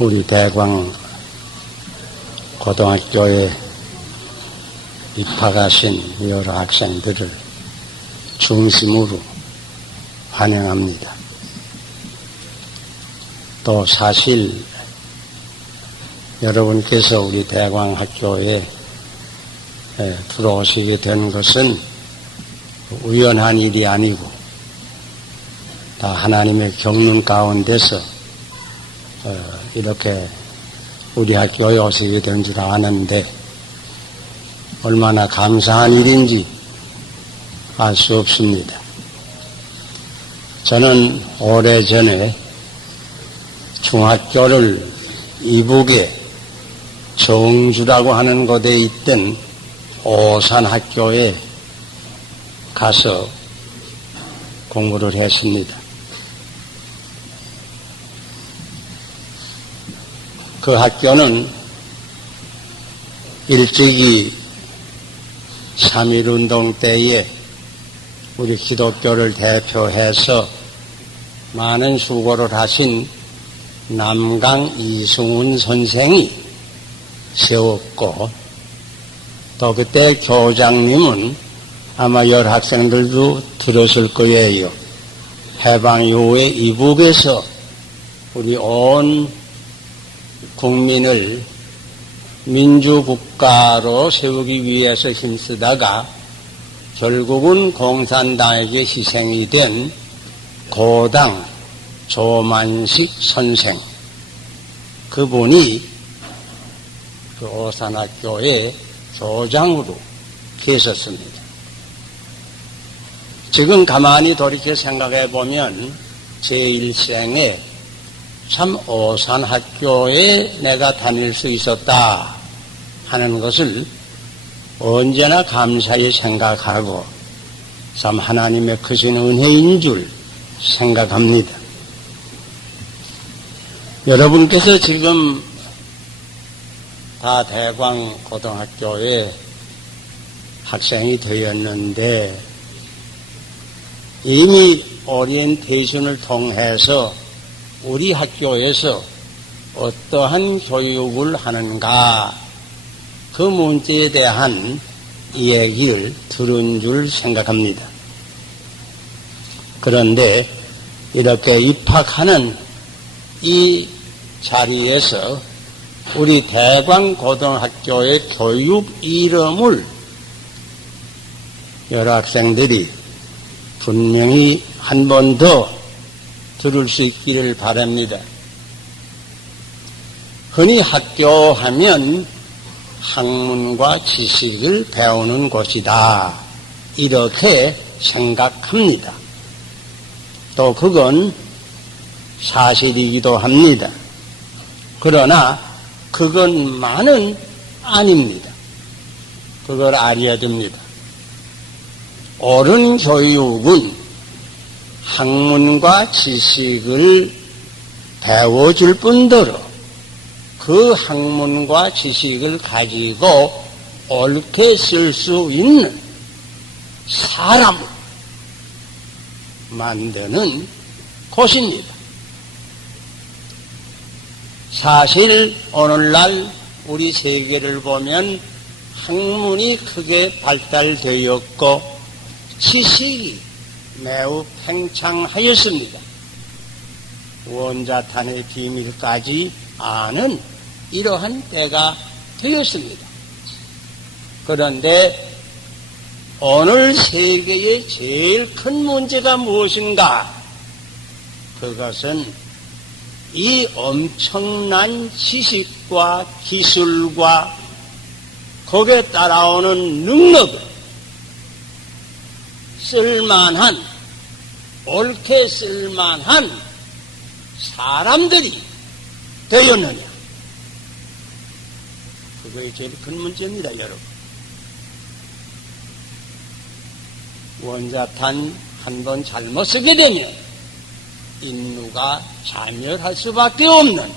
우리 대광 고등학교에 입학하신 여러 학생들을 중심으로 환영합니다. 또 사실 여러분께서 우리 대광학교에 들어오시게 된 것은 우연한 일이 아니고 다 하나님의 경륜 가운데서 이렇게 우리 학교에 오시게 된 줄 아는데 얼마나 감사한 일인지 알 수 없습니다. 저는 오래전에 중학교를 이북에 정주라고 하는 곳에 있던 오산학교에 가서 공부를 했습니다. 그 학교는 일찍이 3.1운동 때에 우리 기독교를 대표해서 많은 수고를 하신 남강 이승훈 선생이 세웠고, 또 그때 교장님은 아마 여러 학생들도 들었을 거예요. 해방 이후에 이북에서 우리 온 국민을 민주국가로 세우기 위해서 힘쓰다가 결국은 공산당에게 희생이 된 고당 조만식 선생, 그분이 그 오산학교의 교장으로 계셨습니다. 지금 가만히 돌이켜 생각해 보면 제 일생에 참 오산학교에 내가 다닐 수 있었다 하는 것을 언제나 감사히 생각하고 참 하나님의 크신 은혜인 줄 생각합니다. 여러분께서 지금 다 대광고등학교에 학생이 되었는데 이미 오리엔테이션을 통해서 우리 학교에서 어떠한 교육을 하는가, 그 문제에 대한 이야기를 들은 줄 생각합니다. 그런데 이렇게 입학하는 이 자리에서 우리 대광고등학교의 교육 이름을 여러 학생들이 분명히 한 번 더 들을 수 있기를 바랍니다. 흔히 학교 하면 학문과 지식을 배우는 곳이다, 이렇게 생각합니다. 또 그건 사실이기도 합니다. 그러나 그것만은 아닙니다. 그걸 알아야 됩니다. 옳은 교육은 학문과 지식을 배워줄 뿐더러 그 학문과 지식을 가지고 옳게 쓸 수 있는 사람을 만드는 곳입니다. 사실 오늘날 우리 세계를 보면 학문이 크게 발달되었고 지식이 매우 팽창하였습니다. 원자탄의 비밀까지 아는 이러한 때가 되었습니다. 그런데 오늘 세계의 제일 큰 문제가 무엇인가? 그것은 이 엄청난 지식과 기술과 거기에 따라오는 능력을 쓸만한, 옳게 쓸만한 사람들이 되었느냐. 그게 제일 큰 문제입니다, 여러분. 원자탄 한 번 잘못 쓰게 되면 인류가 자멸할 수밖에 없는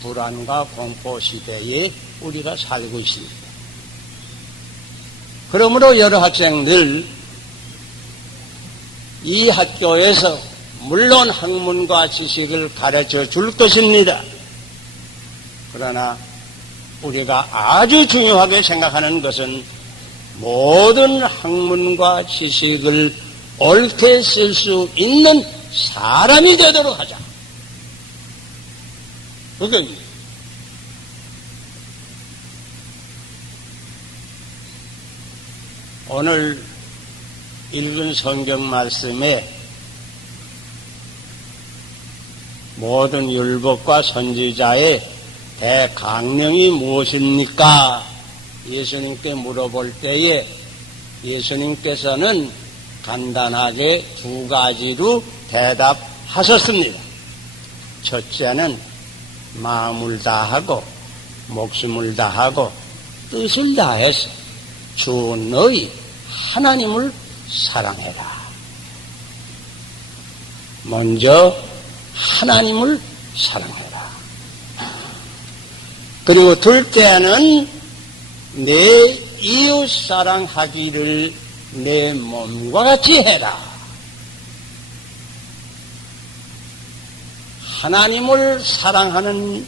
불안과 공포 시대에 우리가 살고 있습니다. 그러므로 여러 학생들 이 학교에서 물론 학문과 지식을 가르쳐 줄 것입니다. 그러나 우리가 아주 중요하게 생각하는 것은 모든 학문과 지식을 옳게 쓸 수 있는 사람이 되도록 하자. 그게 오늘 읽은 성경 말씀에 모든 율법과 선지자의 대강령이 무엇입니까? 예수님께 물어볼 때에 예수님께서는 간단하게 두 가지로 대답하셨습니다. 첫째는 마음을 다하고 목숨을 다하고 뜻을 다해서 주 너희 하나님을 사랑해라. 먼저 하나님을 사랑해라. 그리고 둘째는 내 이웃 사랑하기를 내 몸과 같이 해라. 하나님을 사랑하는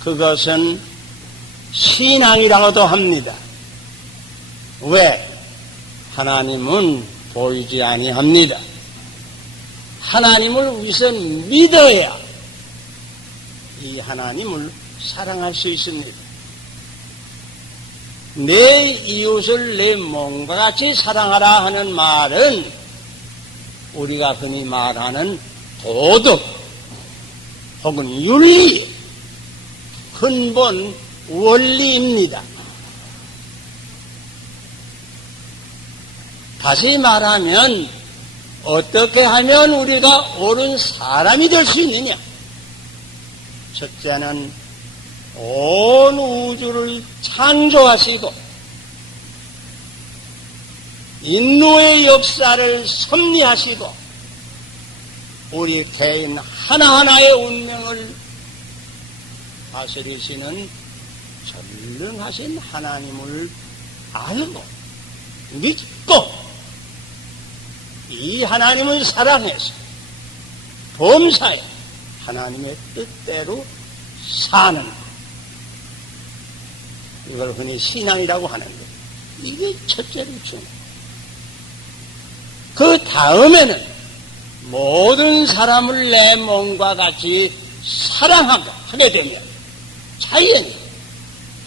그것은 신앙이라고도 합니다. 왜? 하나님은 보이지 아니합니다. 하나님을 우선 믿어야 이 하나님을 사랑할 수 있습니다. 내 이웃을 내 몸과 같이 사랑하라 하는 말은 우리가 흔히 말하는 도덕 혹은 윤리, 근본 원리입니다. 다시 말하면 어떻게 하면 우리가 옳은 사람이 될 수 있느냐? 첫째는 온 우주를 창조하시고 인류의 역사를 섭리하시고 우리 개인 하나하나의 운명을 다스리시는 전능하신 하나님을 알고 믿고 이 하나님을 사랑해서 범사에 하나님의 뜻대로 사는 것. 이걸 흔히 신앙이라고 하는데 이게 첫째로 중요해요. 그 다음에는 모든 사람을 내 몸과 같이 사랑하게 되면 자연히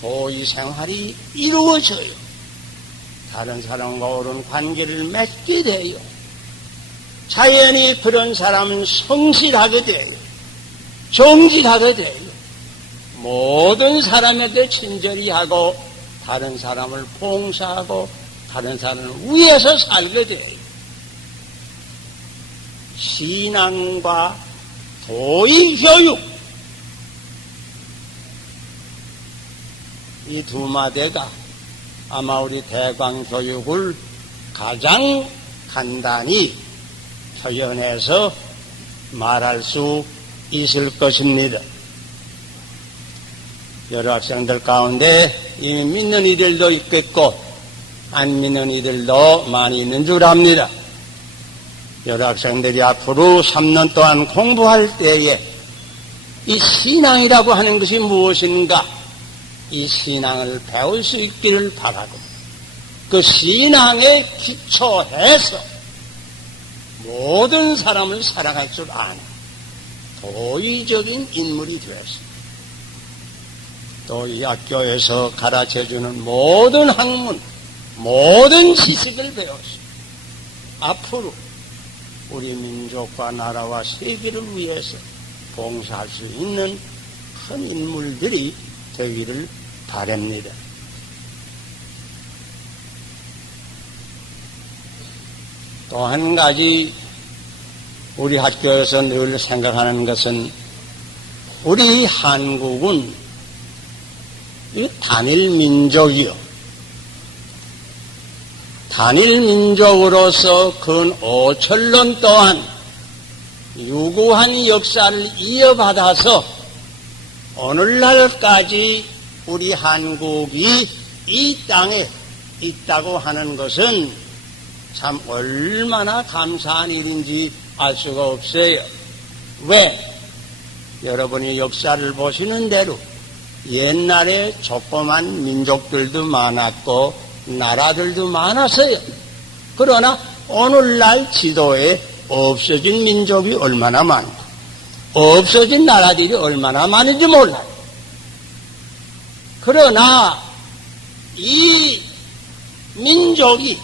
도의 생활이 이루어져요. 다른 사람과 옳은 관계를 맺게 돼요. 자연히 그런 사람은 성실하게 돼요. 정직하게 돼요. 모든 사람에게 친절히 하고 다른 사람을 봉사하고 다른 사람을 위해서 살게 돼요. 신앙과 도의 교육 이 두 마디가 아마 우리 대광 교육을 가장 간단히 표현해서 말할 수 있을 것입니다. 여러 학생들 가운데 이미 믿는 이들도 있겠고 안 믿는 이들도 많이 있는 줄 압니다. 여러 학생들이 앞으로 3년 동안 공부할 때에 이 신앙이라고 하는 것이 무엇인가 이 신앙을 배울 수 있기를 바라고 그 신앙에 기초해서 모든 사람을 사랑할 줄 아는 도의적인 인물이 되었습니다. 또 이 학교에서 가르쳐주는 모든 학문, 모든 지식을 배웠습니다. 앞으로 우리 민족과 나라와 세계를 위해서 봉사할 수 있는 큰 인물들이 되기를 바랍니다. 또 한 가지 우리 학교에서 늘 생각하는 것은 우리 한국은 단일 민족이요. 단일 민족으로서 근 5천년 동안 유구한 역사를 이어받아서 오늘날까지 우리 한국이 이 땅에 있다고 하는 것은 참 얼마나 감사한 일인지 알 수가 없어요. 왜? 여러분이 역사를 보시는 대로 옛날에 조그만 민족들도 많았고 나라들도 많았어요. 그러나 오늘날 지도에 없어진 민족이 얼마나 많고 없어진 나라들이 얼마나 많은지 몰라요. 그러나 이 민족이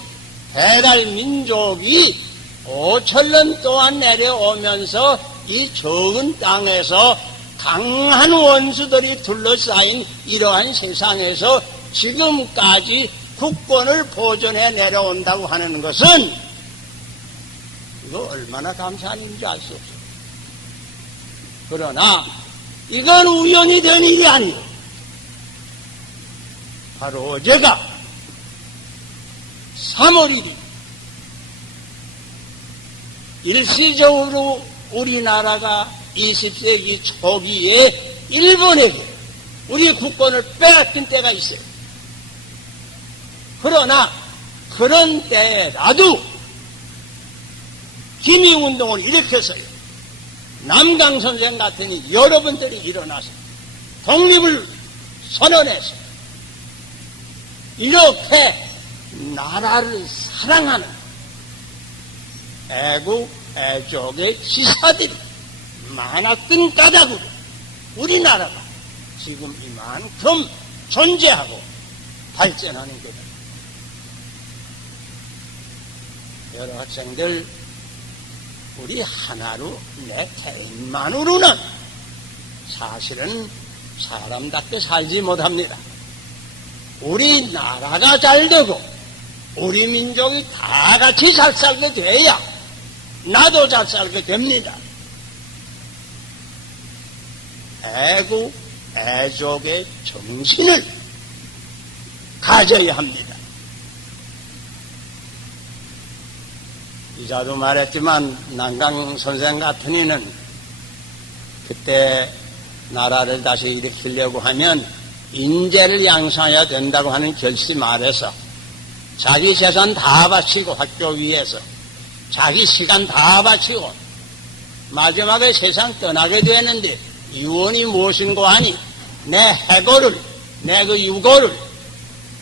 배달 민족이 5천년 동안 내려오면서 이 적은 땅에서 강한 원수들이 둘러싸인 이러한 세상에서 지금까지 국권을 보존해 내려온다고 하는 것은 이거 얼마나 감사한 일인지 알 수 없어요. 그러나 이건 우연히 된 일이 아니에요. 바로 어제가 3월 1일 일시적으로 우리나라가 20세기 초기에 일본에게 우리 국권을 빼앗긴 때가 있어요. 그러나 그런 때라도 기미운동을 일으켰어요. 남강선생 같으니 여러분들이 일어나서 독립을 선언해서 이렇게 나라를 사랑하는 애국 애족의 지사들이 많았던 까닭으로 우리나라가 지금 이만큼 존재하고 발전하는 거다. 여러 학생들 우리 하나로 내 개인만으로는 사실은 사람답게 살지 못합니다. 우리나라가 잘 되고 우리 민족이 다 같이 잘 살게 돼야 나도 잘 살게 됩니다. 애국, 애족의 정신을 가져야 합니다. 이자도 말했지만 남강 선생 같은 이는 그때 나라를 다시 일으키려고 하면 인재를 양성해야 된다고 하는 결심 아래서 자기 재산 다 바치고 학교 위해서 자기 시간 다 바치고 마지막에 세상 떠나게 되는데 유언이 무엇인고 하니 내 해고를 내 그 유고를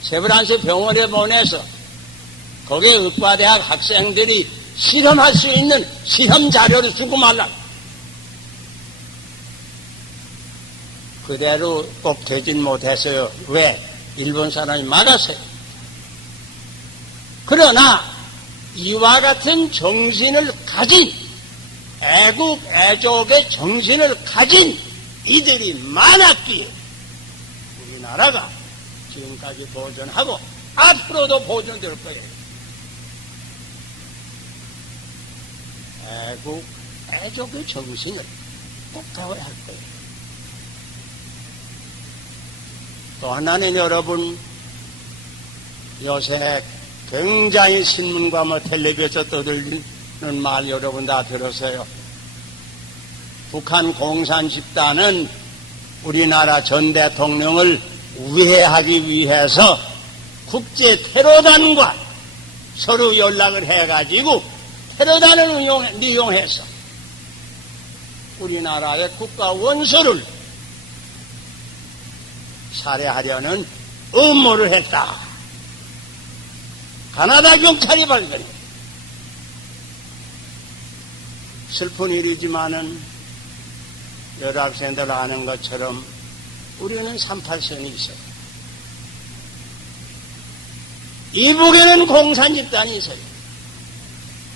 세브란스 병원에 보내서 거기에 의과대학 학생들이 실험할 수 있는 시험 자료를 주고 말라. 그대로 꼭 되진 못했어요. 왜? 일본 사람이 막았어요. 그러나 이와 같은 정신을 가진 애국 애족의 정신을 가진 이들이 많았기에 우리나라가 지금까지 보존하고 앞으로도 보존될 거예요. 애국 애족의 정신을 꼭 배워야 할 거예요. 또 하나는 여러분 요새 굉장히 신문과 텔레비에서 떠들리는 말 여러분 다 들었어요. 북한 공산 집단은 우리나라 전 대통령을 우회하기 위해서 국제 테러단과 서로 연락을 해가지고 테러단을 이용해서 우리나라의 국가 원수를 살해하려는 음모를 했다. 가나다 경찰이 발견해. 슬픈 일이지만은 여러 학생들 아는 것처럼 우리는 38선이 있어요. 이북에는 공산집단이 있어요.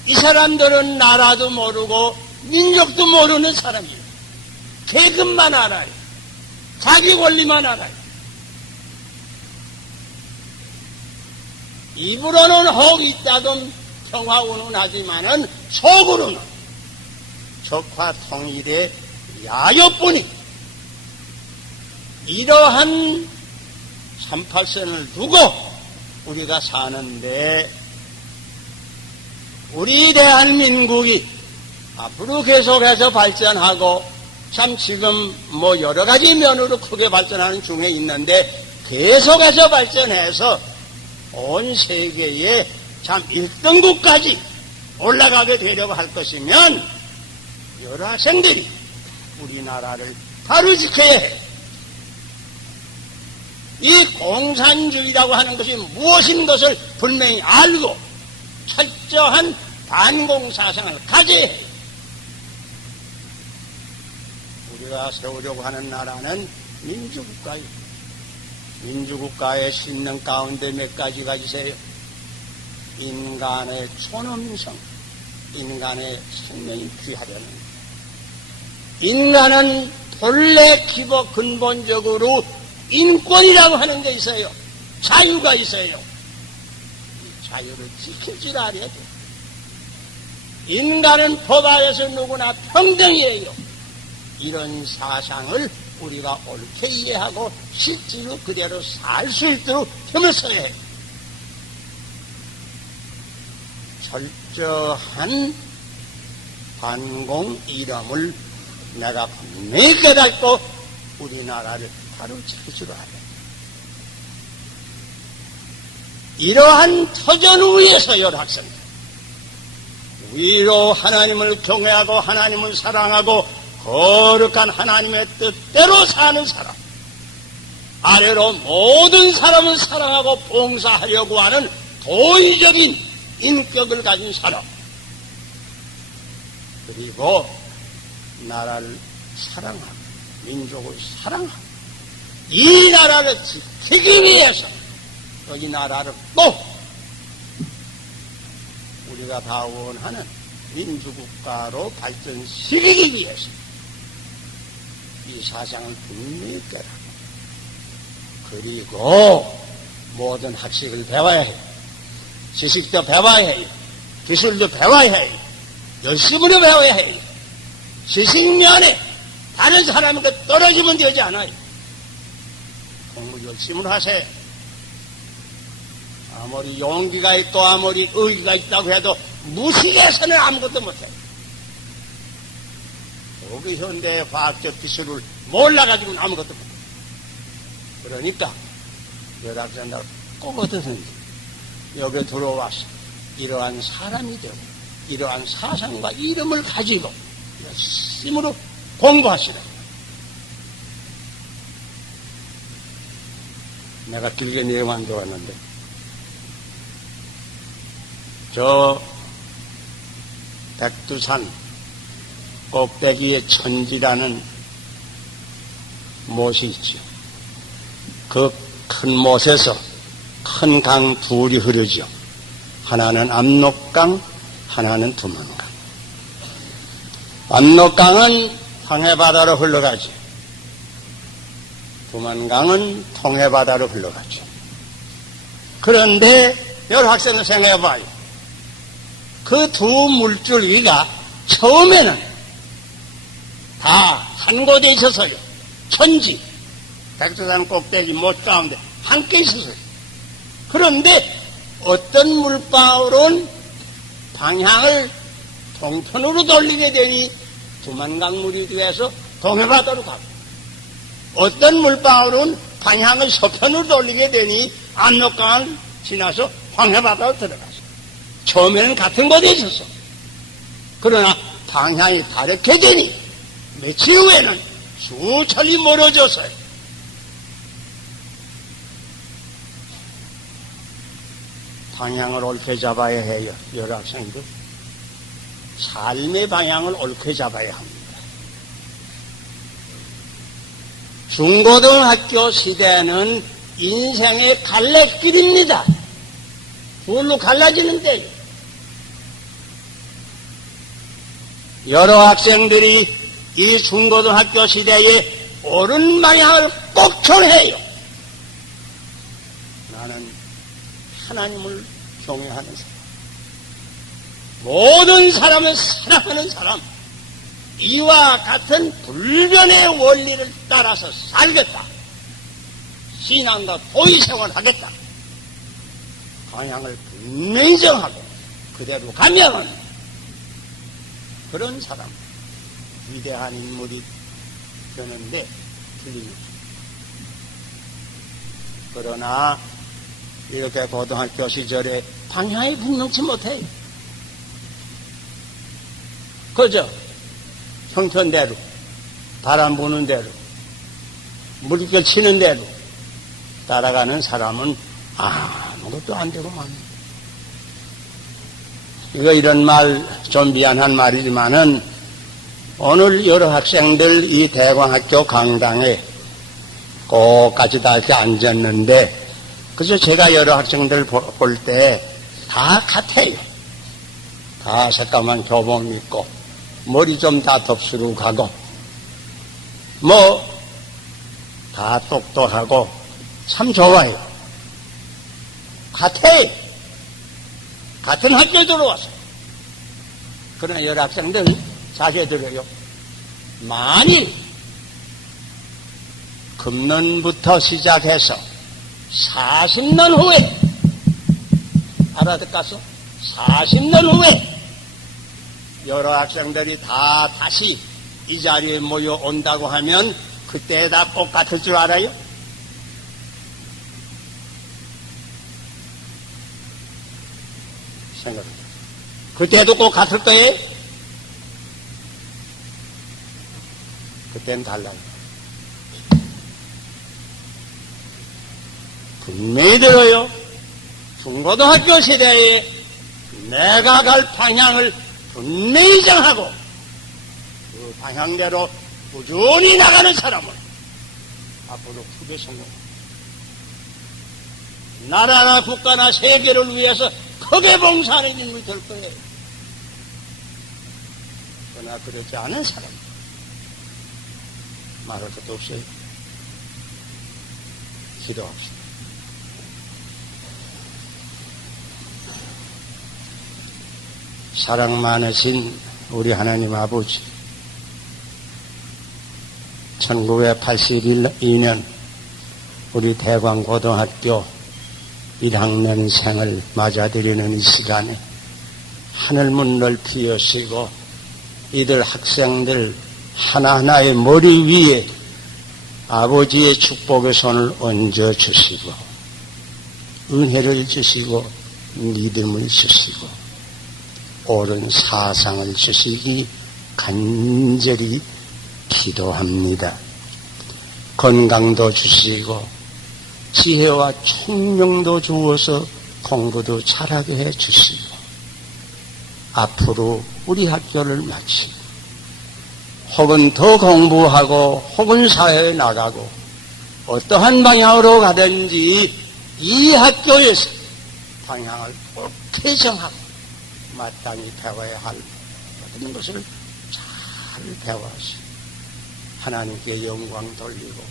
이 사람들은 나라도 모르고 민족도 모르는 사람이에요. 계급만 알아요. 자기 권리만 알아요. 입으로는 혹 있다던 평화운운 하지만은 속으로는 적화 통일의 야욕뿐이 이러한 38선을 두고 우리가 사는데 우리 대한민국이 앞으로 계속해서 발전하고 참 지금 여러 가지 면으로 크게 발전하는 중에 있는데 계속해서 발전해서 온 세계에 참 1등국까지 올라가게 되려고 할 것이면 여러 학생들이 우리나라를 바로 지켜야 해. 이 공산주의라고 하는 것이 무엇인 것을 분명히 알고 철저한 반공사상을 가져야 해. 우리가 세우려고 하는 나라는 민주국가예요. 민주국가의 신령 가운데 몇 가지가 있어요. 인간의 존엄성, 인간의 생명이 귀하려는 것. 인간은 본래 기본 근본적으로 인권이라고 하는 게 있어요. 자유가 있어요. 이 자유를 지킬 줄 알아야 돼. 인간은 법 아래서 누구나 평등이에요. 이런 사상을 우리가 옳게 이해하고 실제로 그대로 살 수 있도록 힘을 써야 해요. 철저한 반공 이념을 내가 분명히 깨닫고 우리나라를 바로 지킬 줄 알아요. 이러한 터전 위에서 여러학생들, 위로 하나님을 경외하고 하나님을 사랑하고 거룩한 하나님의 뜻대로 사는 사람, 아래로 모든 사람을 사랑하고 봉사하려고 하는 도의적인 인격을 가진 사람, 그리고 나라를 사랑하고 민족을 사랑하고 이 나라를 지키기 위해서 또 이 나라를 꼭 우리가 다 원하는 민주국가로 발전시키기 위해서 이 사상을 분명히 깨닫고, 그리고 모든 학식을 배워야 해요. 지식도 배워야 해요. 기술도 배워야 해요. 열심으로 배워야 해요. 지식면에 다른 사람에게 떨어지면 되지 않아요. 공부 열심히 하세요. 아무리 용기가 있고 아무리 의기가 있다고 해도 무식해서는 아무것도 못해요. 여기 현대의 과학적 기술을 몰라가지고는 아무것도 못해요. 그러니까 여학생들 꼭 어떻든지 여기 들어와서 이러한 사람이 되고 이러한 사상과 이름을 가지고 열심으로 공부하시라. 내가 길게 내용 안 들어왔는데 저 백두산 꼭대기에 천지라는 못이 있죠. 그 큰 못에서 큰 강 둘이 흐르죠. 하나는 압록강, 하나는 두만강. 압록강은 황해바다로 흘러가죠. 두만강은 통해바다로 흘러가죠. 그런데 여러 학생들 생각해봐요. 그 두 물줄기가 처음에는 다 한 곳에 있었어요. 천지, 백두산 꼭대기 못 가운데 함께 있었어요. 그런데 어떤 물방울은 방향을 동편으로 돌리게 되니 두만강물이 되어서 동해바다로 가고, 어떤 물방울은 방향을 서편으로 돌리게 되니 압록강을 지나서 황해바다로 들어가서 처음에는 같은 곳에 있었어. 그러나 방향이 다르게 되니 며칠 후에는 수천리 멀어졌어요. 방향을 옳게 잡아야 해요. 여러 학생들 삶의 방향을 옳게 잡아야 합니다. 중고등학교 시대는 인생의 갈래길입니다. 둘로 갈라지는 때예요. 여러 학생들이 이 중고등학교 시대에 옳은 방향을 꼭 정해요. 나는 하나님을 경외하는 사람, 모든 사람을 사랑하는 사람, 이와 같은 불변의 원리를 따라서 살겠다. 신앙과 도의생활을 하겠다. 방향을 분명히 정하고 그대로 가면 그런 사람, 위대한 인물이 되는데 틀립니다. 그러나 이렇게 고등학교 시절에 방향이 분명치 못해요. 그죠? 형편대로 바람 부는 대로, 물결 치는 대로 따라가는 사람은 아무것도 안 되고 맙니다. 이거 이런 말 좀 미안한 말이지만은 오늘 여러 학생들 이 대광학교 강당에 꼭까지 다 이렇게 앉았는데 그저 제가 여러 학생들 볼 때 다 같아요. 다 새까만 교복 입고 머리 좀 다 덥수룩하고 뭐 다 똑똑하고 참 좋아요. 같아요. 같은 학교에 들어와서. 그러나 여러 학생들 자제들어요. 만일 금년부터 시작해서 40년 후에 알아듣겠어? 40년 후에 여러 학생들이 다 다시 이 자리에 모여온다고 하면 그때 다 똑같을 줄 알아요? 생각합니다. 그때도 꼭 같을 거예요? 그때는 달라요. 분명히 들어요. 중고등학교 세대에 내가 갈 방향을 분명히 정하고 그 방향대로 꾸준히 나가는 사람은 앞으로 크게 성공합니다. 나라나 국가나 세계를 위해서 크게 봉사하는 인물이 될 거예요. 그러나 그렇지 않은 사람 말할 것도 없어요. 기도합시다. 사랑 많으신 우리 하나님 아버지, 1982년 우리 대광고등학교 1학년생을 맞아들이는 이 시간에 하늘문 넓히 여시고 이들 학생들 하나하나의 머리 위에 아버지의 축복의 손을 얹어 주시고 은혜를 주시고 믿음을 주시고 옳은 사상을 주시기 간절히 기도합니다. 건강도 주시고 지혜와 총명도 주어서 공부도 잘하게 해 주시고 앞으로 우리 학교를 마치고 혹은 더 공부하고 혹은 사회에 나가고 어떠한 방향으로 가든지 이 학교에서 방향을 옳게 정하고 마땅히 배워야 할 모든 것을 잘 배워서 하나님께 영광 돌리고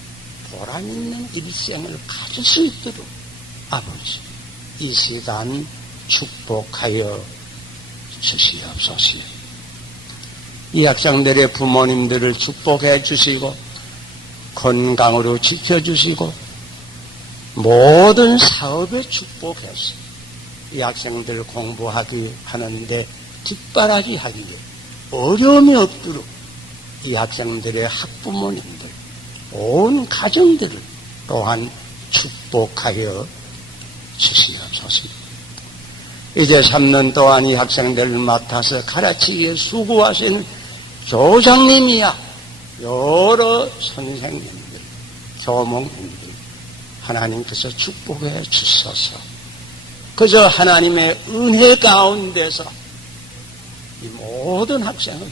보람있는 일생을 가질 수 있도록 아버지 이 시간 축복하여 주시옵소서. 이 학생들의 부모님들을 축복해 주시고 건강으로 지켜주시고 모든 사업에 축복해서 이 학생들 공부하기 하는데 뒷바라지 하기에 어려움이 없도록 이 학생들의 학부모님들 온 가정들을 또한 축복하여 주시옵소서. 이제 3년 동안 이 학생들을 맡아서 가르치기에 수고하시는 조장님이야 여러 선생님들, 교목님들 하나님께서 축복해 주셔서 그저 하나님의 은혜 가운데서 이 모든 학생을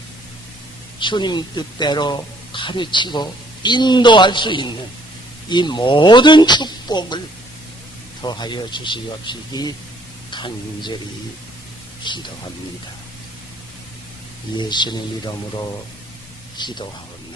주님 뜻대로 가르치고 인도할 수 있는 이 모든 축복을 더하여 주시옵시기 간절히 기도합니다. 예수님 이름으로 기도하옵나이다.